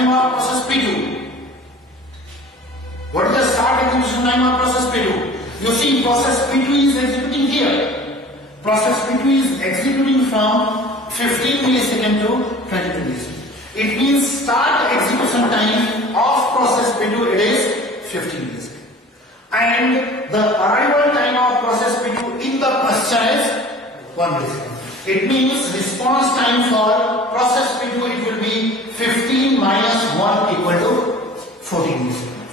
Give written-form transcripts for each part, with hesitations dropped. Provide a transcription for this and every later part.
time of process P2. What is the start execution time of process P2? You see, process P2 is executing here. Process P2 is executing from 15 millisecond to 22 millisecond. It means start execution time of process P2 it is 15 millisecond. And the arrival time of process P2 in the question is 1 millisecond. It means response time for process P2 it will be 15 minus 1 equal to 14 millisecond.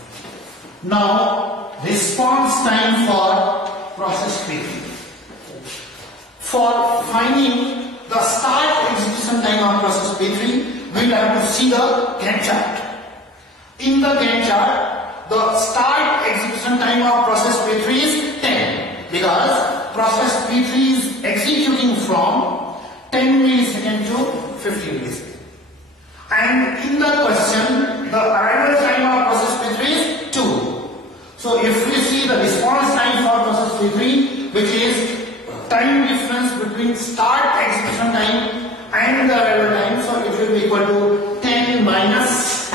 Now response time for process P3. For finding the start execution time of process P3, we will have to see the Gantt chart. In the Gantt chart, the start execution time of process P3 is 10 because process P3 is executing from 10 millisecond to 15 millisecond. And in the question, the arrival time of process P3 is 2. So if we see the response time for process P3, which is time difference between start execution time and the arrival time, so it will be equal to 10 minus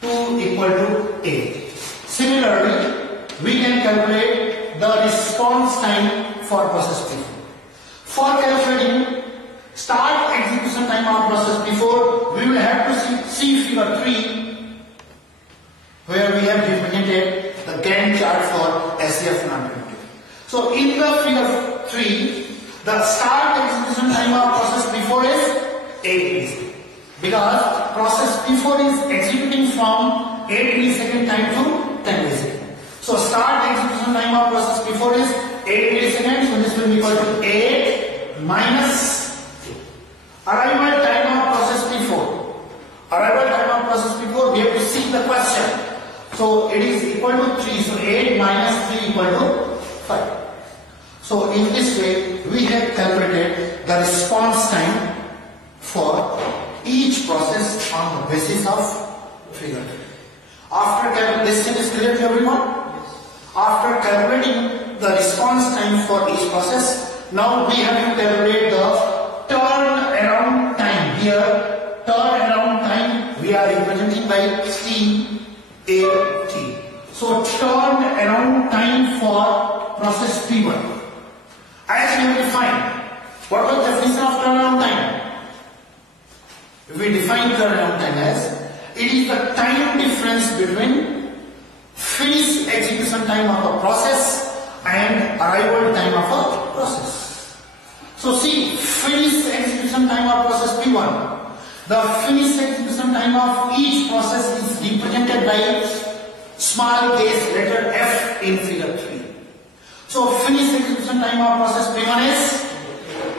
2 equal to 8. Similarly, we can calculate the response time for process P4. For calculating start execution time of process P4, we will have to see figure 3, where we have represented the Gantt chart for SCF non-preemptive. So in the figure 3, the start execution time of process P4 is 8 millisecond because process P4 is executing from 8 millisecond time to 10 millisecond. So start execution time of process P4 is 8 milliseconds, so this will be equal to 8 minus arrival time of process P4. Arrival time of process P4, we have to see the question. So it is equal to 3. So 8 minus 3 equal to 5. So in this way, we have calculated the response time for each process on the basis of figure 3. After this is clear to everyone? Yes. After calculating the response time for each process, now we have to calculate the turnaround time. Here, turnaround time we are representing by TAT. So turnaround time for process P1. As we have defined, what was the definition of turnaround time? We define turnaround time as it is the time difference between finished execution time of a process and arrival time of a process. So see, finished execution time of process P1. The finished execution time of each process is represented by small case letter F in figure 3. So finished execution time of process P1 is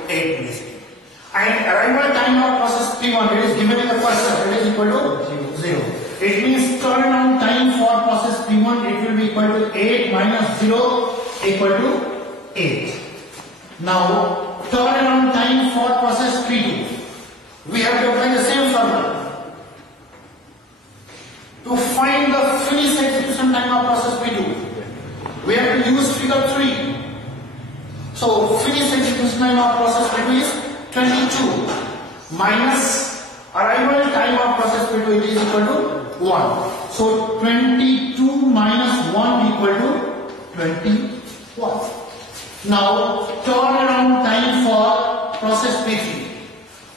8 milliseconds. And arrival time of process P1, it is given in the question, it is equal to 0. It means turnaround time for process P1, it will be equal to 8 minus 0 equal to 8. Now turnaround time for process P2. We have to apply the same formula. To find the finished execution time of process P2, we have to use figure 3. So finished execution time of process P2 is 22 minus arrival time of process P2 is equal to 1. So 22 minus 1 equal to 21. Now turnaround time for process P3.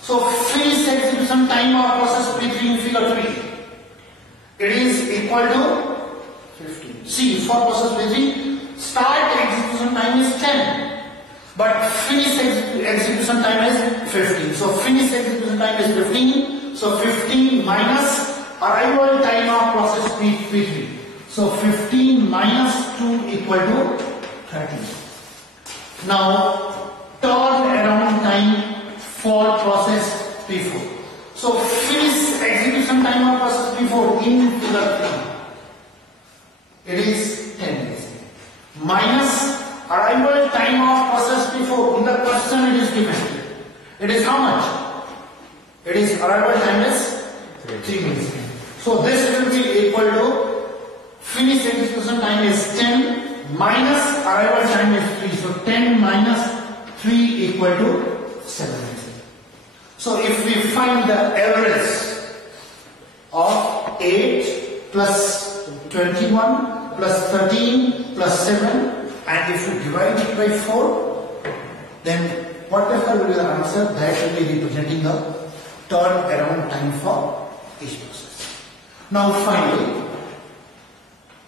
So finished execution time of process P3 in figure 3, it is equal to 15. See, for process P3, start execution time is 10, but finished execution time is 15. So finished execution time is 15. So 15 minus arrival time of process P3. So 15 minus 2 equal to 30. Now turnaround time for process P4. So finished execution time of process P4 in figure 3, it is 10 minutes. Minus arrival time of process P4 in the question it is given. It is how much? It is arrival time is 3 minutes. So this will be equal to finished execution time is 10 minus arrival time is 3. So 10 minus 3 equal to 7 minutes. So if we find the average of 8 plus 21 plus 13 plus 7, and if you divide it by 4, then whatever will be the answer, that will be representing the turnaround time for each process. Now finally,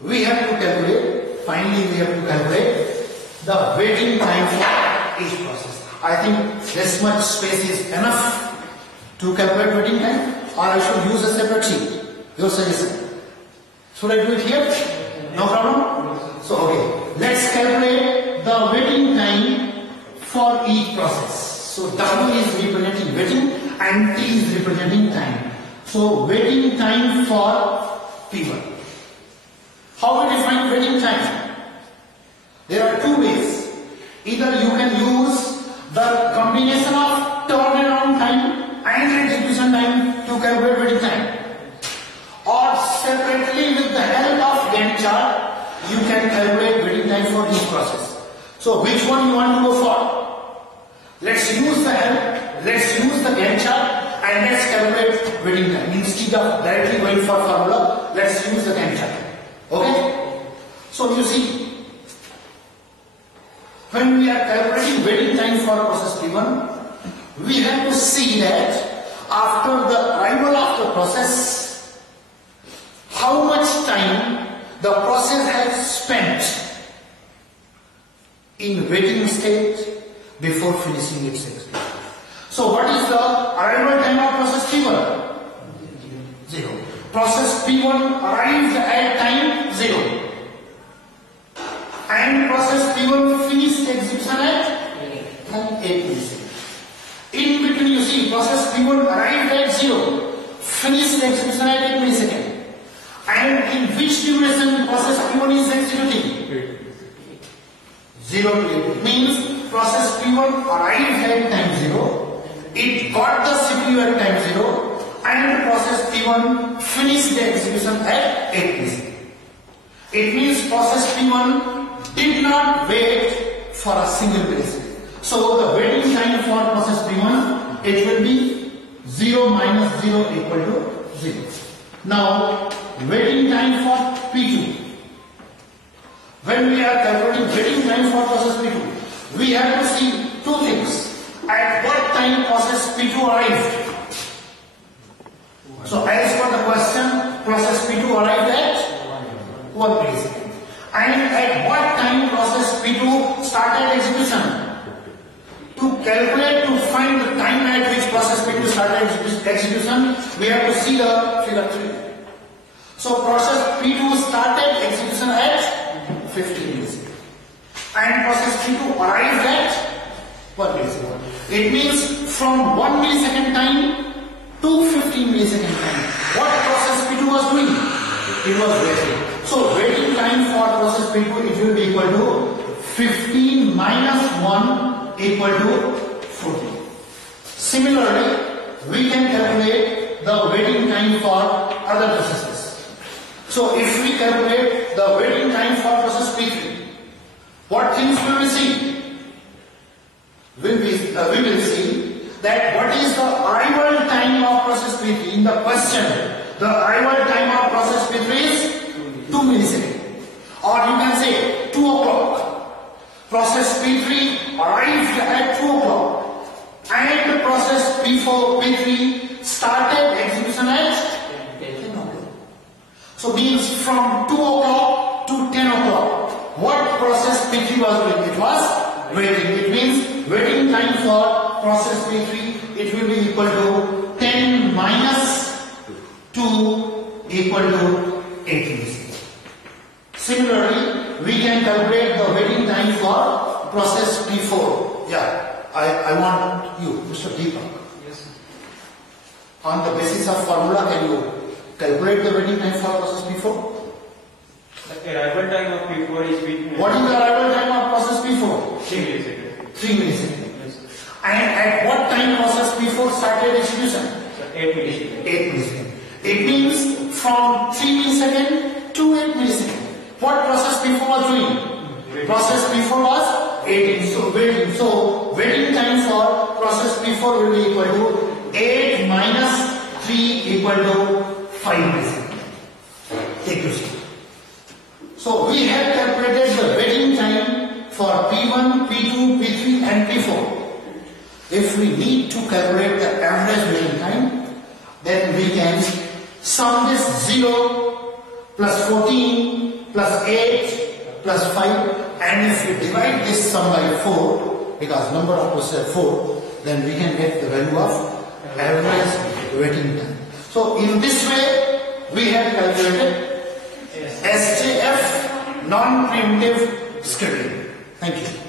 we have to calculate the waiting time for each process. I think this much space is enough to calculate waiting time, or I should use a separate sheet. Your suggestion. Should I do it here? No problem? So okay, let's calculate the waiting time for each process. So W is representing waiting and T is representing time. So waiting time for P1. How we define waiting time? There are two ways. Either you can use the combination of turnaround time and execution time to calculate waiting time, or separately with the help of Gantt chart you can calculate waiting time for each process. So which one you want to go for? Let's use the Gantt chart and let's calculate waiting time. Instead of directly going for formula, let's use the Gantt chart. Okay? So you see, when we are calculating waiting time for process P1, we have to see that after the arrival of the process, how much time the process has spent in waiting state before finishing its execution. So what is the arrival time of process P1? 0. Process P1 arrived at time 0. And process P1 finished execution at time 8 milliseconds. In between you see process P1 arrived at 0, finished execution at 8 milliseconds. And in which duration process P1 is executing? 0 to 8. It means process P1 arrived at time 0, it got the CPU at time 0, and process P1 finished the execution at 8 milliseconds. It means process P1 did not wait for a single millisecond. So the waiting time for process P1, it will be 0 minus 0 equal to 0. Now waiting time for P2. When we are calculating waiting time for process P2, we have to see two things. At what time process P2 arrived? So as per the question, process P2 arrived at 1 millisecond. And at what time process P2 started execution? To calculate, to find the time at which process P2 started execution, we have to see the figure 3. So process P2 started execution at 15 milliseconds. And process P2 arrived at 1 millisecond. It means from 1 millisecond time to 15 millisecond time, what process P2 was doing? It was waiting. So waiting time for process P2, it will be equal to 15 minus 1 equal to 14. Similarly, we can calculate the waiting time for other processes. So if we calculate the waiting time for process P3, what things will we see? We will see that what is the arrival time of process P3 in the question. The arrival time of process P3 is 2 milliseconds, or you can say 2 o'clock. Process P3 arrived at 2 o'clock, and process P3 started execution at 10 o'clock. So means from 2 o'clock to 10 o'clock, what process P3 was doing? It was waiting. It means waiting time for process P3, it will be equal to 10 minus 2 equal to 8 milliseconds. Similarly, we can calculate the waiting time for process P4. Yeah, I want you, Mr. Deepak. Yes, sir. On the basis of formula, can you calculate the waiting time for process P4? The arrival time of P4 is between. What is the arrival time of process P4? 3 milliseconds. 3 milliseconds. Yes, sir. And at what time process P4 started execution? So 8 milliseconds. 8 milliseconds. It means from 3 milliseconds to 8 milliseconds. What process P4 was doing? Process P4 was waiting. So waiting time for process P4 will be equal to 8 minus 3 equal to 5 So we have calculated the waiting time for P1, P2, P3 and P4. If we need to calculate the average waiting time, then we can sum this 0 plus 14 plus 8 plus 5, and if we divide this sum by 4, because number of processes are 4, then we can get the value of average waiting time. So in this way we have calculated SJF non-preemptive scheduling. Thank you.